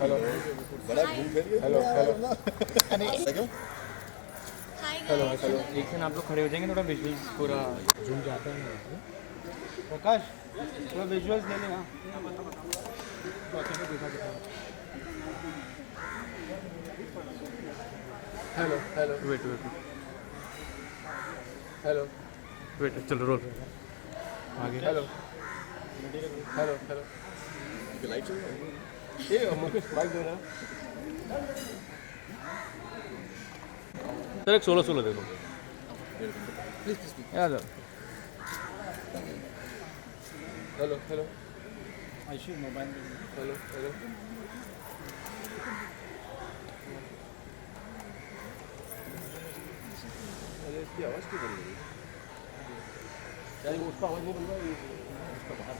Hello बड़ा घूम फिर के हेलो हेलो क्यों हेलो हेलो एक सेकंड आप लोग खड़े हो जाएंगे, थोड़ा विजुअल्स पूरा झूम जाता है ना। प्रकाश थोड़ा विजुअल्स ले लेना। Hello hello wait wait hello wait चलो रोल आगे हेलो हेलो हेलो लाइट चल रहा है ये मुकेश माइक दो ना सर, एक सोलो सोलो देखो याद है। Hello hello Ayushi mobile hello hello अरे इसकी आवाज़ क्यों बन रही है? क्या ये उसका आवाज़ नहीं बन रहा है? उसका बाहर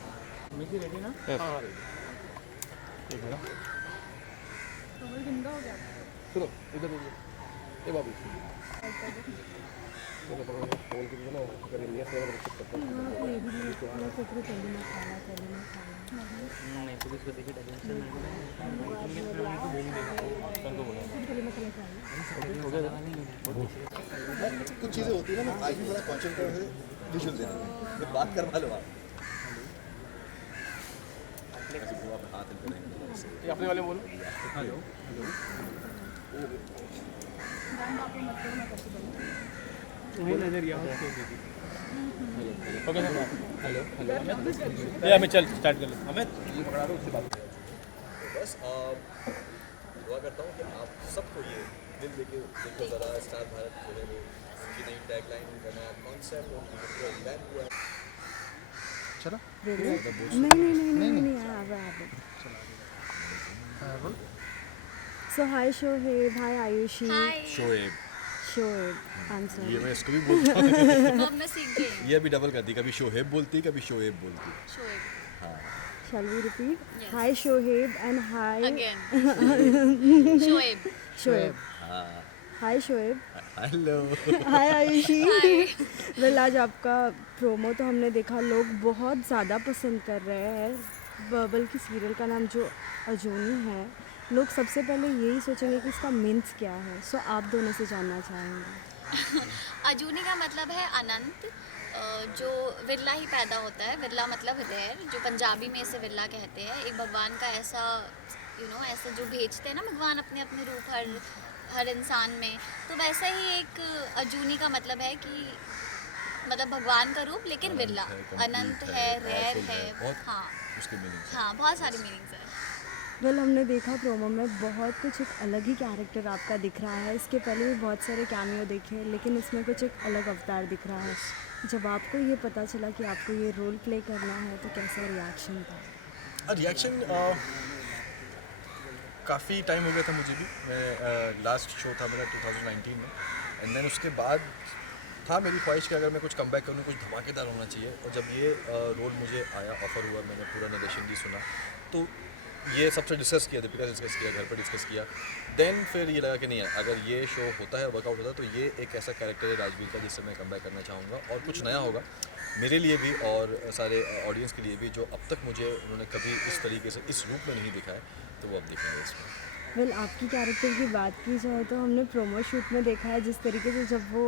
मिर्ची रेडी ना? हाँ हाँ रेडी। एक मिनट सुनो इधर देखिए ए बाबू मैंने पकड़ा फोन के लिए ना, अगर इंडिया से अगर रिसीव करता नहीं पुलिस को देखिए टेंशन हो गया कुछ चीज़ें होती है ना, मैं आज भी बड़ा कॉन्सेंट्रेट है विजुअल देने में, तो बात करवा लो आप ऐसे घुमा पे हाथ हिलते रहेंगे। ये अपने वाले बोलो हेलो नहीं नजरिया ओके हेलो हेलो ये हमें चल स्टार्ट कर ले हमें ये पकड़ा दो उससे बात तो बस दुआ करता हूँ कि आप सबको ये दिल देके देखो ज़रा स्टार भारत जो है वो उनकी नई टैगलाइन, उनका नया कॉन्सेप्ट, उनकी पूरा रिवैम्प हुआ है। चलो नहीं So hi Shoaib, hi Ayushi. Shoaib, Shoaib, I'm ये sorry. मैं इसको भी बोलता हूँ। अब मैं सीख गई ये अभी डबल करती, कभी शोहेब बोलती कभी शोएब बोलती। Shoaib Shall we repeat? Yes. Hi Shoaib and hi again Shoaib Shoaib. हाँ Hi Shoaib. Hello Hi Ayushi. Hi. Well आज आपका प्रोमो तो हमने देखा, लोग बहुत ज़्यादा पसंद कर रहे हैं। बबल की सीरियल का नाम जो अजूनी है, लोग सबसे पहले यही सोचेंगे कि इसका मीन्स क्या है। सो आप दोनों से जानना चाहेंगे। अजूनी का मतलब है अनंत, जो विरला ही पैदा होता है। विरला मतलब रेयर, जो पंजाबी में इसे विरला कहते हैं। एक भगवान का ऐसा ऐसा जो भेजते हैं ना भगवान अपने अपने रूप हर इंसान में, तो वैसा ही एक अजूनी का मतलब है कि मतलब भगवान का रूप लेकिन विरला, अनंत है, रेयर है। हाँ उसके मीनिंग हाँ, बहुत सारे मीनिंग्स हैं। वेल हमने देखा प्रोमो में बहुत कुछ एक अलग ही कैरेक्टर आपका दिख रहा है। इसके पहले भी बहुत सारे कैमियो देखे, लेकिन इसमें कुछ एक अलग अवतार दिख रहा है। जब आपको ये पता चला कि आपको ये रोल प्ले करना है तो कैसा रिएक्शन था? रिएक्शन काफ़ी टाइम हो गया था मुझे भी। मैं लास्ट शो था मेरा 2019 में, एंड देन उसके बाद था मेरी ख्वाहिश कि अगर मैं कुछ कम बैक करूँ कुछ धमाकेदार होना चाहिए। और जब ये रोल मुझे आया, ऑफ़र हुआ, मैंने पूरा नरेशन भी सुना, तो ये सबसे डिस्कस किया, दीपिका से डिस्कस किया, घर पर डिस्कस किया। देन फिर ये लगा कि नहीं, अगर ये शो होता है, वर्कआउट होता है, तो ये एक ऐसा कैरेक्टर है राजवीर का जिससे मैं कम बैक करना चाहूँगा और कुछ नया होगा मेरे लिए भी और सारे ऑडियंस के लिए भी, जो अब तक मुझे उन्होंने कभी इस तरीके से इस रूप में नहीं दिखाया, तो वो अब दिखेंगे इसमें। वेल आपकी कैरेक्टर की बात की जाए तो हमने प्रोमो शूट में देखा है जिस तरीके से जब वो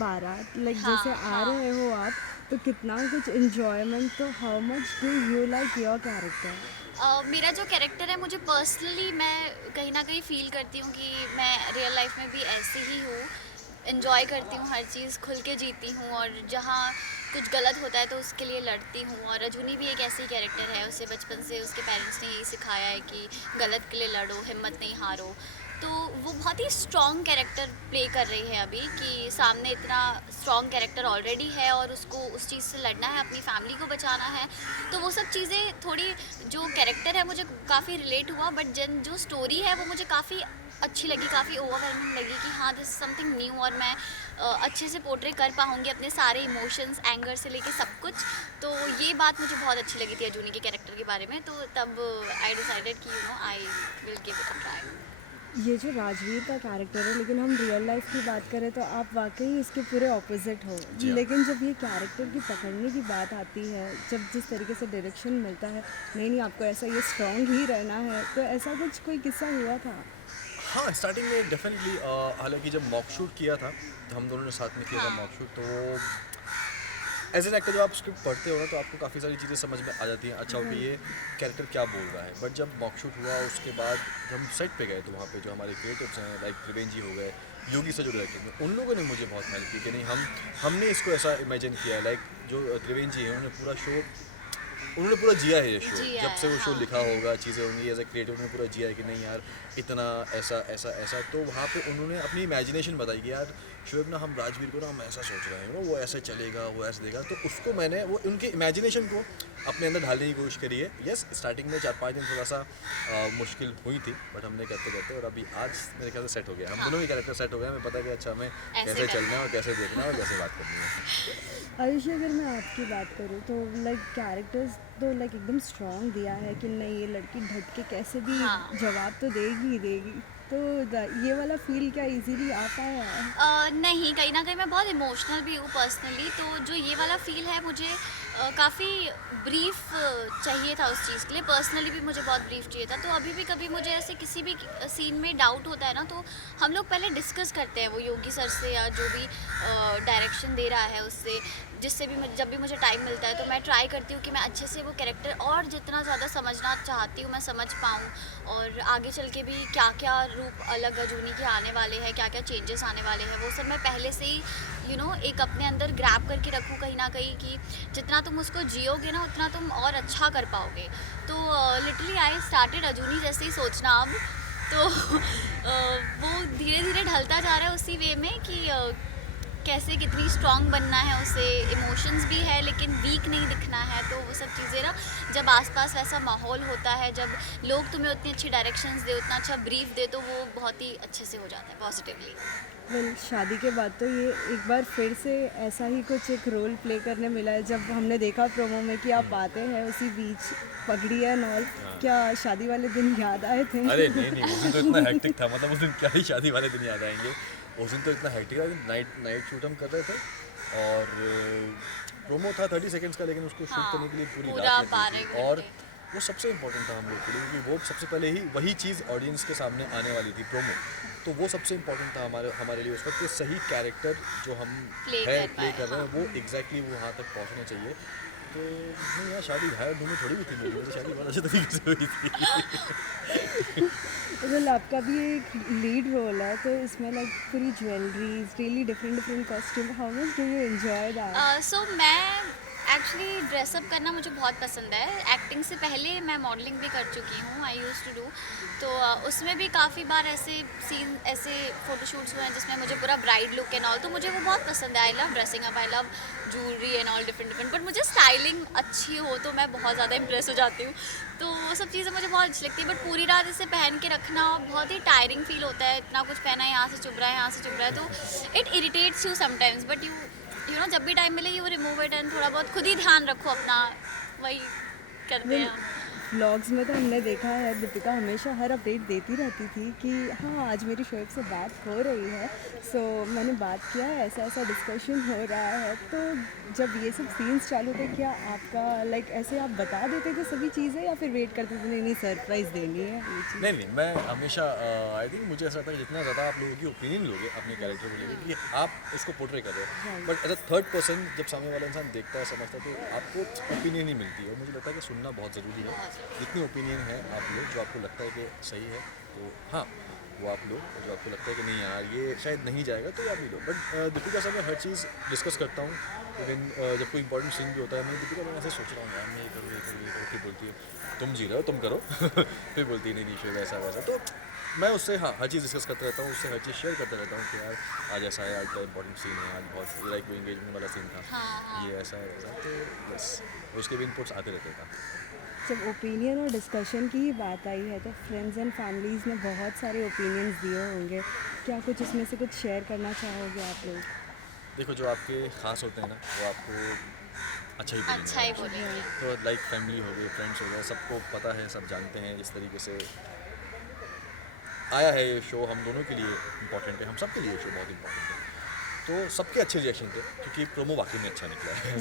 बारात जैसे आ रहे हो आप, तो कितना कुछ इन्जॉयमेंट। तो how much do you like your character? मेरा जो कैरेक्टर है, मुझे पर्सनली मैं कहीं ना कहीं फील करती हूँ कि मैं रियल लाइफ में भी ऐसे ही हूँ। इन्जॉय करती हूँ, हर चीज़ खुल के जीती हूँ, और जहाँ कुछ गलत होता है तो उसके लिए लड़ती हूँ। और अजूनी भी एक ऐसी कैरेक्टर है, उसे बचपन से उसके पेरेंट्स ने यही सिखाया है कि गलत के लिए लड़ो, हिम्मत नहीं हारो। तो वो बहुत ही स्ट्रॉन्ग कैरेक्टर प्ले कर रही है अभी, कि सामने इतना स्ट्रॉन्ग कैरेक्टर ऑलरेडी है और उसको उस चीज़ से लड़ना है, अपनी फैमिली को बचाना है। तो वो सब चीज़ें थोड़ी, जो कैरेक्टर है मुझे काफ़ी रिलेट हुआ, बट जो स्टोरी है वो मुझे काफ़ी अच्छी लगी, काफ़ी ओवरवेलमिंग लगी कि हाँ दिस समथिंग न्यू, और मैं अच्छे से पोर्ट्रे कर पाऊँगी अपने सारे इमोशंस, एंगर से लेके सब कुछ। तो ये बात मुझे बहुत अच्छी लगी थी अजूनी के कैरेक्टर के बारे में। तो तब आई डिसाइडेड कि I will give it a try. ये जो राजवीर का कैरेक्टर है, लेकिन हम रियल लाइफ की बात करें तो आप वाकई इसके पूरे ऑपोजिट हो। जी हाँ। लेकिन जब ये कैरेक्टर की पकड़ने की बात आती है, जब जिस तरीके से डायरेक्शन मिलता है, नहीं आपको ऐसा ये स्ट्रॉन्ग ही रहना है, तो ऐसा कुछ कोई किस्सा हुआ था? हाँ, स्टार्टिंग में डेफिनेटली, हालांकि जब मॉक शूट किया था तो हम दोनों ने साथ में किया था हाँ। मॉक शूट, तो एज एन एक्टर जब आप स्क्रिप्ट पढ़ते हो ना तो आपको काफ़ी सारी चीज़ें समझ में आ जाती हैं, अच्छा ओके ये कैरेक्टर क्या बोल रहा है। बट जब मॉक शूट हुआ उसके बाद जब हम सेट पे गए तो वहाँ पे जो हमारे क्रिएटिव्स हैं लाइक त्रिवेंद्र जी हो गए, योगी सर जो डायरेक्टर में, उन लोगों ने मुझे बहुत हेल्प की कि नहीं हमने इसको ऐसा इमेजिन किया है। लाइक जो त्रिवेंद्र जी हैं उन्होंने पूरा जिया है ये शो, जिया जब से वो है, शो हाँ। लिखा होगा चीज़ें होंगी, एज ए क्रिएटिव ने पूरा जिया है कि नहीं यार इतना ऐसा ऐसा ऐसा। तो वहाँ पे उन्होंने अपनी इमेजिनेशन बताई कि यार शोएब ना हम राजवीर को ना हम ऐसा सोच रहे हैं, वो ऐसे चलेगा, वो ऐसे देगा। तो उसको मैंने वो उनके इमेजिनेशन को अपने अंदर ढालने की कोशिश करी है। यस, स्टार्टिंग में 4-5 दिन थोड़ा सा मुश्किल हुई थी, बट हमने करते करते और अभी आज मेरे ख्याल से सेट हो गया, हम दोनों ही कैरेक्टर सेट हो गए, हमें पता है कि अच्छा हमें कैसे करना चलना है और कैसे देखना है और कैसे बात करनी है। आयुषी, अगर मैं आपकी बात करूँ तो लाइक कैरेक्टर्स तो लाइक एकदम स्ट्रॉन्ग दिया है कि नहीं ये लड़की ढट के कैसे भी हाँ। जवाब तो देगी ही देगी। तो ये वाला फील क्या इजीली आ पाया है? नहीं, कहीं ना कहीं मैं बहुत इमोशनल भी हूँ पर्सनली, तो जो ये वाला फील है मुझे काफ़ी ब्रीफ चाहिए था उस चीज़ के लिए। पर्सनली भी मुझे बहुत ब्रीफ चाहिए था। तो अभी भी कभी मुझे ऐसे किसी भी सीन में डाउट होता है ना, तो हम लोग पहले डिस्कस करते हैं वो योगी सर से या जो भी डायरेक्शन दे रहा है उससे, जिससे भी जब भी मुझे टाइम मिलता है तो मैं ट्राई करती हूँ कि मैं अच्छे से वो कैरेक्टर और जितना ज़्यादा समझना चाहती हूँ मैं समझ पाऊँ, और आगे चल के भी क्या क्या रूप अलग अजूनी के आने वाले हैं, क्या क्या चेंजेस आने वाले हैं, वो सब मैं पहले से ही एक अपने अंदर ग्रैब करके रखूँ कहीं ना कहीं, कि जितना तुम उसको जियोगे ना उतना तुम और अच्छा कर पाओगे। तो लिटरली आई स्टार्टेड अजूनी जैसे ही सोचना अब, तो वो धीरे धीरे ढलता जा रहा है उसी वे में कि कैसे कितनी स्ट्रांग बनना है उसे, इमोशंस भी है लेकिन वीक नहीं दिखना है। तो वो सब चीज़ें ना, जब आसपास वैसा माहौल होता है, जब लोग तुम्हें उतनी अच्छी डायरेक्शंस दे, उतना अच्छा ब्रीफ दे, तो वो बहुत ही अच्छे से हो जाता है पॉजिटिवली। वेल, शादी के बाद तो ये एक बार फिर से ऐसा ही कुछ एक रोल प्ले करने मिला है। जब हमने देखा प्रोमो में कि आप आते हैं उसी बीच पगड़ी एंड ऑल, क्या शादी वाले दिन याद आए थे? अरे नहीं, उस दिन तो इतना हेक्टिक था, मतलब उस दिन क्या ही शादी वाले दिन याद आएंगे। उस दिन तो इतना हेक्टिक था, नाइट शूट हम कर रहे थे और प्रोमो था 30 सेकंड्स का, लेकिन उसको शूट करने के लिए पूरी पूरा रात लगी 12 थी। और वो सबसे इम्पोर्टेंट था हम लोग के लिए, क्योंकि वो सबसे पहले ही वही चीज़ ऑडियंस के सामने आने वाली थी, प्रोमो। तो वो सबसे इम्पोर्टेंट था हमारे लिए उस वक्त, कि सही कैरेक्टर जो हम प्ले कर रहे हैं वो एग्जैक्टली वो वहाँ तक पहुँचना चाहिए। तो नहीं यार, शादी भाई धूम थोड़ी भी थी मेरी, तो शादी बहुत अच्छे तरीके से हुई थी। वेल, आपका भी एक लीड रोल है, तो इसमें लाइक पूरी jewelleries, really different costume, how much do you enjoy that? So मैं एक्चुअली ड्रेसअप करना मुझे बहुत पसंद है। एक्टिंग से पहले मैं मॉडलिंग भी कर चुकी हूँ, आई यूज़ टू डू। तो उसमें भी काफ़ी बार ऐसे सीन, ऐसे फ़ोटोशूट्स हुए हैं जिसमें मुझे पूरा ब्राइड लुक एंड ऑल, तो मुझे वो बहुत पसंद है। I love dressing up, I love jewellery and all different, but मुझे स्टाइलिंग अच्छी हो तो मैं बहुत ज़्यादा इम्प्रेस हो जाती हूँ। तो वो सब चीज़ें मुझे बहुत अच्छी लगती है, बट पूरी रात इसे पहन के रखना बहुत ही टायरिंग फील होता है। इतना कुछ पहना है, यहाँ से चुभ रहा है, यहाँ से चुभ रहा है, तो it irritates you sometimes, but you know जब भी टाइम मिले यू रिमूव इट एंड थोड़ा बहुत खुद ही ध्यान रखो अपना, वही करते हैं हम। व्लॉग्स में तो हमने देखा है दीपिका हमेशा हर अपडेट देती रहती थी कि हाँ आज मेरी शोएब से बात हो रही है, सो मैंने बात किया है, ऐसा ऐसा डिस्कशन हो रहा है। तो जब ये सब सीन्स चालू थे, क्या आपका लाइक ऐसे आप बता देते थे सभी चीज़ें, या फिर वेट करते थे नहीं सरप्राइज़ देंगे है ये चीज़? नहीं, मैं हमेशा आई थिंक मुझे ऐसा लगता है कि जितना ज़्यादा आप लोगों की ओपिनियन लोगे अपने कैरेक्टर को लेकर कि आप उसको पोर्ट्रे कर रहे हो, but as a third person जब सामने वाला इंसान देखता है, समझता है, तो आपको ओपिनियन ही मिलती है। और मुझे लगता है कि सुनना बहुत ज़रूरी है। जितनी ओपिनियन है आप लोग, जो आपको लगता है कि सही है, तो हाँ वो आप लो, और जो आपको लगता है कि नहीं यार ये शायद नहीं जाएगा, तो आप भी लो। बट दीपिका साहब मैं हर चीज़ डिस्कस करता हूँ। इवन जब कोई इंपॉर्टेंट सीन भी होता है, मैं दीपिका मैं ऐसे सोच रहा हूँ यार मैं ये करूँ, फिर बोलती है तुम जी रहे हो, तुम करो। फिर बोलती है नहीं शोएब ऐसा वैसा। तो मैं उससे हाँ हर चीज़ डिस्कस करता रहता हूँ, उससे हर चीज़ शेयर करता रहता हूँ कि यार आज ऐसा है, आज का इंपॉर्टेंट सीन है, आज बहुत लाइक वो इंगेजमेंट वाला सीन था, ये ऐसा है वैसा। तो बस उसके भी इनपुट्स आते रहते थे। जब ओपिनियन और डिस्कशन की ही बात आई है, तो फ्रेंड्स एंड फैमिलीज़ ने बहुत सारे ओपिनियंस दिए होंगे, क्या कुछ इसमें से कुछ शेयर करना चाहोगे आप लोग? देखो जो आपके ख़ास होते हैं ना, वो आपको अच्छा ही अच्छा ही बोलेंगे। बोलेंगे। तो लाइक फैमिली हो गए, फ्रेंड्स हो गए, सबको पता है, सब जानते हैं जिस तरीके से आया है ये शो हम दोनों के लिए इम्पोर्टेंट है, हम सब के लिए शो बहुत इम्पोर्टेंट है, तो सबके अच्छे रिएक्शन थे क्योंकि प्रोमो वाकई में अच्छा निकला है।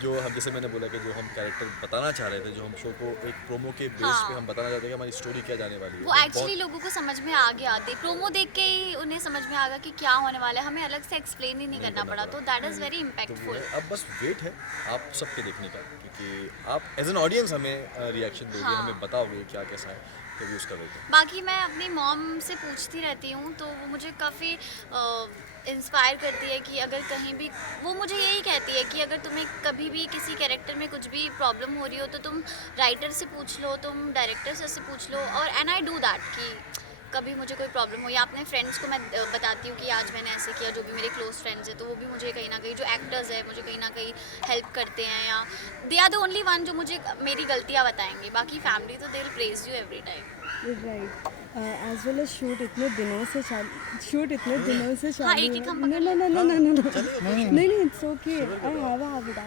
जो हम जैसे मैंने बोला कि जो हम कैरेक्टर बताना चाह रहे थे, जो हम शो को एक प्रोमो के बेस पे हम बताना चाहते हैं कि हमारी स्टोरी क्या जाने वाली है, वो एक्चुअली लोगों को समझ में आ गया थी, प्रोमो देख के ही उन्हें समझ में आ गया कि क्या होने वाला है, हमें अलग से एक्सप्लेन ही नहीं करना पड़ा, तो दैट इज़ वेरी तो वो इम्पैक्टफुल। है। अब बस वेट है आप सबके देखने का, क्योंकि आप एज एन ऑडियंस हमें रिएक्शन दोगे, हाँ। हमें बताओगे क्या कैसा है, तभी उसका वेट है। बाकी मैं अपनी मॉम से पूछती रहती हूँ, तो वो मुझे काफ़ी इंस्पायर करती है कि अगर कहीं भी, वो मुझे यही कहती है कि अगर तुम्हें कभी भी किसी कैरेक्टर में कुछ भी प्रॉब्लम हो रही हो तो तुम राइटर से पूछ लो, तुम डायरेक्टर से पूछ लो, और एंड आई डू दैट कि कभी मुझे कोई प्रॉब्लम हो या अपने फ्रेंड्स को मैं बताती हूँ कि आज मैंने ऐसे किया, जो भी मेरे क्लोज फ्रेंड्स हैं तो वो भी मुझे कहीं ना कहीं, जो एक्टर्स हैं मुझे कहीं ना कहीं हेल्प करते हैं, या they are the only one जो मुझे मेरी गलतियाँ बताएंगे, बाकी फैमिली तो they will praise you every time. Right, as well as shoot इतने दिनों से चालू हाँ, एक-एक हम है। नहीं, it's okay, I have habit.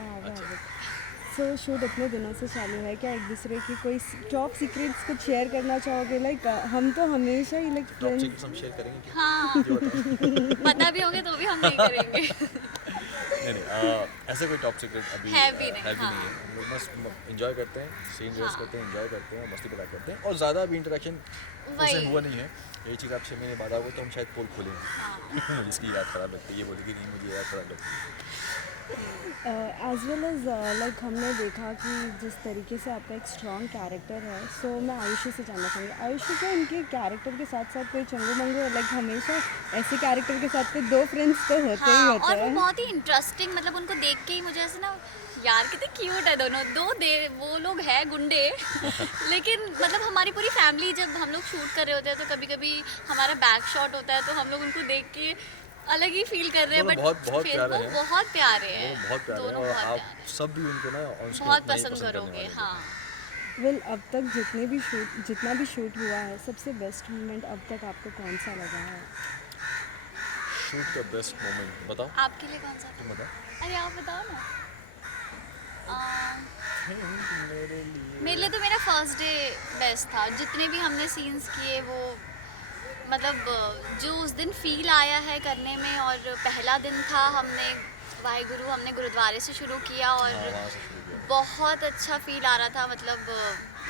So shoot इतने दिनों से चालू है, क्या एक दूसरे की कोई टॉप सीक्रेट्स कुछ शेयर करना चाहोगे? लाइक हम तो हमेशा ही लाइक टॉप फ्रेंड्स। सीक्रेट्स हम शेयर करेंगे क्या? हाँ, ये बताओ। पता भी होंगे तो भी हम नहीं करेंगे। नहीं, ऐसे कोई टॉप सीक्रेट अभी है भी नहीं, है। हाँ। हम लोग बस इंजॉय करते हैं, सीन रेस हाँ। करते हैं, इंजॉय करते हैं, मस्ती मजाक करते हैं, और ज़्यादा अभी इंटरेक्शन वही। उससे हुआ नहीं है। यही चीज़ आप 6 महीने बाद आओगे तो हम शायद पोल खोलेंगे। हाँ। जिसकी याद ख़राब लगती है, ये बोलेगी नहीं मुझे याद ख़राब लगती है। एज वेल एज लाइक हमने देखा कि जिस तरीके से आपका एक स्ट्रॉन्ग कैरेक्टर है, सो मैं आयुषी से जानना चाहूँगी, आयुषी को इनके कैरेक्टर के साथ साथ कोई चंगू मंगू, लाइक हमेशा ऐसे कैरेक्टर के साथ तो 2 फ्रेंड्स तो होते ही हाँ, होते और वो हैं। बहुत ही इंटरेस्टिंग, मतलब उनको देख के ही मुझे ऐसे ना, यार कितने क्यूट है दोनों, वो लोग हैं गुंडे लेकिन मतलब हमारी पूरी फैमिली, जब हम लोग शूट कर रहे होते हैं तो कभी कभी हमारा बैक शॉट होता है तो हम लोग उनको देख के अलग ही फील कर रहे हैं, दोनों बट बहुत फिर प्यारे वो हैं। बहुत प्यारे हैं, वो बहुत प्यारे हैं, दोनों और बहुत आप प्यारे हैं। सब भी उनको ना ऑन स्क्रीन बहुत उतना ही पसंद करने करोगे, वाले हैं। हाँ। वेल अब तक जितना भी शूट हुआ है, सबसे बेस्ट मोमेंट अब तक आपको कौन सा लगा है? शूट का बेस्ट मोमेंट बताओ, आपके लिए कौन सा था? तुम बताओ। अरे आप बताओ ना। मेरे लिए मेरे लिए तो मेरा फर्स्ट डे बेस्ट था, जितने भी हमने सीन्स किए वो, मतलब जो उस दिन फील आया है करने में, और पहला दिन था, हमने गुरुद्वारे से शुरू किया और हाँ, वहाँ से शुरू किया। बहुत अच्छा फील आ रहा था, मतलब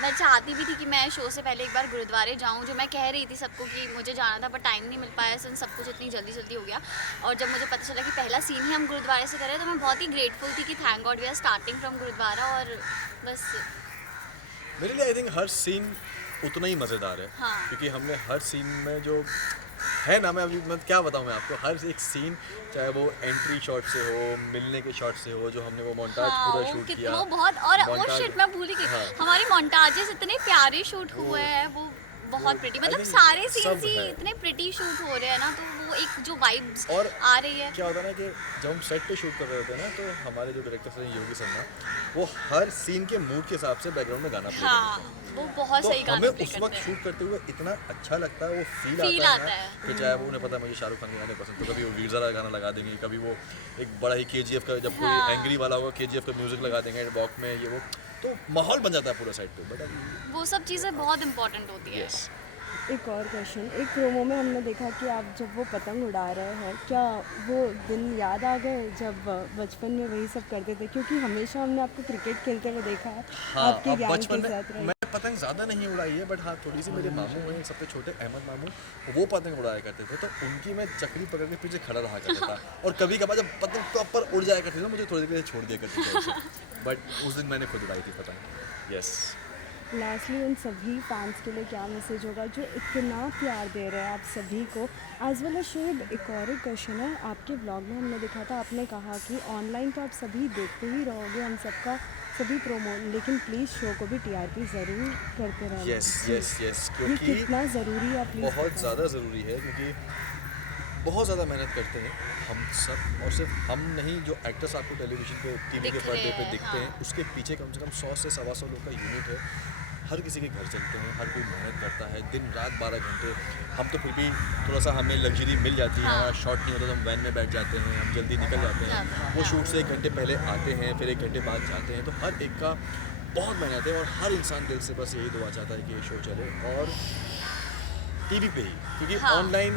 मैं चाहती भी थी कि मैं शो से पहले एक बार गुरुद्वारे जाऊं, जो मैं कह रही थी सबको कि मुझे जाना था, पर टाइम नहीं मिल पाया, सिंस सब कुछ इतनी जल्दी हो गया, और जब मुझे पता चला कि पहला सीन ही हम गुरुद्वारे से करें तो मैं बहुत ही ग्रेटफुल थी कि thank God we are starting from gurdwara, और बस। मेरे लिए आई थिंक हर सीन उतना ही मज़ेदार है, हाँ। क्योंकि हमने हर सीन में जो है ना, मैं अभी मैं क्या बताऊँ मैं आपको, हर एक सीन, चाहे वो एंट्री शॉट से हो, मिलने के शॉट से हो, जो हमने वो मोन्टाज हाँ, पूरा वो शूट कितना, किया, वो बहुत, और वो montage- शिट मैं भूल ही गई, हाँ। हमारे मोन्टाजेस इतने प्यारे शूट हुए हैं, वो बहुत प्रिटी, मतलब सारे सीन्स ही है। इतने प्रिटी शूट हो रहे हैं ना, तो वो एक जो वाइब्स और आ रही है। क्या होता है ना कि जब हम सेट पे शूट कर रहे होते हैं ना, तो हमारे जो डायरेक्टर हैं योगी शर्मा, वो हर सीन के मूड के हिसाब से बैकग्राउंड में गाना प्ले हाँ, करते हैं। वो बहुत तो सही गाना हमें प्ले उस करते वक्त हैं। शूट करते हुए इतना अच्छा लगता है, वो फील Feel आता आता है है। ना, कि चाहे वो उन्हें पता है मुझे शाहरुख खान के गाने पसंद, तो कभी वो वीर ज़रा गाना लगा देंगे, कभी वो एक बड़ा ही KGF का, जब कोई हाँ। एंग्री वाला होगा KGF का म्यूजिक लगा देंगे वॉक में, ये वो, तो माहौल बन जाता है पूरा साइड पे। बट वो सब चीज़ें बहुत इंपॉर्टेंट होती है। यस, एक और क्वेश्चन, एक प्रोमो में हमने देखा कि आप जब वो पतंग उड़ा रहे हैं, क्या वो दिन याद आ गए जब बचपन में वही सब करते थे? क्योंकि हमेशा हमने आपको क्रिकेट खेलते हुए देखा है, हाँ, आपकी अब गैंग बचपन के में साथ रहे। मैं पतंग ज़्यादा नहीं उड़ाई है, बट हाँ थोड़ी सी, मेरे मामू हैं सबसे छोटे, अहमद मामू, वो पतंग उड़ाया करते थे, तो उनकी मैं चक्री पकड़ के पीछे खड़ा रहा करता था, और कभी कभार जब पतंग प्रॉपर उड़ जाया करती थी ना, मुझे थोड़ी देर के लिए छोड़ दिया करती थी, बट उस दिन मैंने खुद उड़ाई थी पतंग। यस, लास्टली उन सभी फैंस के लिए क्या मैसेज होगा जो इतना प्यार दे रहे हैं आप सभी को? एज वेल एज शोएब, एक और एक क्वेश्चन है, आपके ब्लॉग में हमने देखा था, आपने कहा कि ऑनलाइन तो आप सभी देखते ही रहोगे हम सबका सभी प्रोमो, लेकिन प्लीज़ शो को भी TRP ज़रूर करते रहना। यस, यस, यस, ये क्योंकि कितना ज़रूरी है, प्लीज़ बहुत बताएं। ज़्यादा ज़रूरी है, क्योंकि बहुत ज़्यादा मेहनत करते हैं हम सब, और सिर्फ हम नहीं, जो एक्टर्स आपको टेलीविज़न पे, टीवी के दिख पर्दे रहे पे हैं, दिखते हैं, हाँ। उसके पीछे कम से कम 100 से 125 लोग का यूनिट है, हर किसी के घर चलते हैं, हर कोई मेहनत करता है दिन रात 12 घंटे। हम तो फिर भी थोड़ा सा हमें लग्जरी मिल जाती है, हाँ। हमारा शॉट नहीं होता तो हम वैन में बैठ जाते हैं, हम जल्दी निकल जाते हैं, वो शूट से 1 घंटे पहले आते हैं, फिर 1 घंटे बाद जाते हैं, तो हर एक का बहुत मेहनत है, और हर इंसान दिल से बस यही दुआ चाहता है कि ये शो चले, और टीवी पे ही, क्योंकि हाँ। ऑनलाइन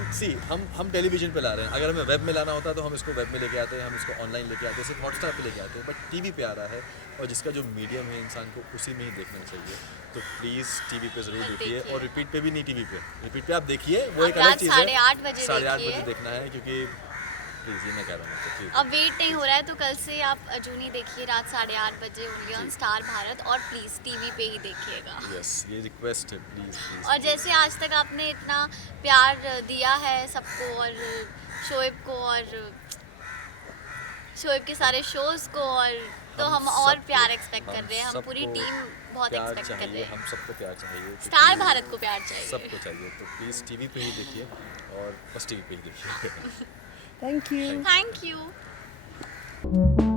हम टेलीविजन पे ला रहे हैं, अगर हमें वेब में लाना होता तो हम इसको वेब में लेके आते हैं, हम इसको ऑनलाइन लेके आते हैं, सिर्फ हॉटस्टार पे लेके आते हैं, बट टीवी पे आ रहा है और जिसका जो मीडियम है इंसान को उसी में ही देखना चाहिए। तो प्लीज़ टीवी पे ज़रूर देखिए, और रिपीट पे भी नहीं, टीवी पे रिपीट पे आप देखिए, वो अब एक अलग रात चीज़ है। 8:30 बजे 8:30 देखिए। बजे देखना है, क्योंकि प्लीज़ ये मैं कह रहा हूँ प्लीज़। अब वेट नहीं हो रहा है तो कल से आप अजूनी देखिए रात 8:30 बजे ओनली ऑन स्टार भारत, और प्लीज़ टीवी पे ही देखिएगा। यस, ये रिक्वेस्ट है, प्लीज़ प्लीज़। और जैसे आज तक आपने इतना प्यार दिया है सबको, और शोएब को, और शोएब के सारे शोज़ को, और तो हम और सबको- प्यार एक्सपेक्ट कर रहे हैं, हम पूरी सबको टीम बहुत प्यार एक्सपेक्ट कर चाहिए, रहे हैं। हम सबको प्यार चाहिए, स्टार क्योंकि भारत को प्यार चाहिए। सबको चाहिए, तो प्लीज़ टीवी पे ही देखिए, और बस टीवी पे ही देखिए। Thank you. Thank you.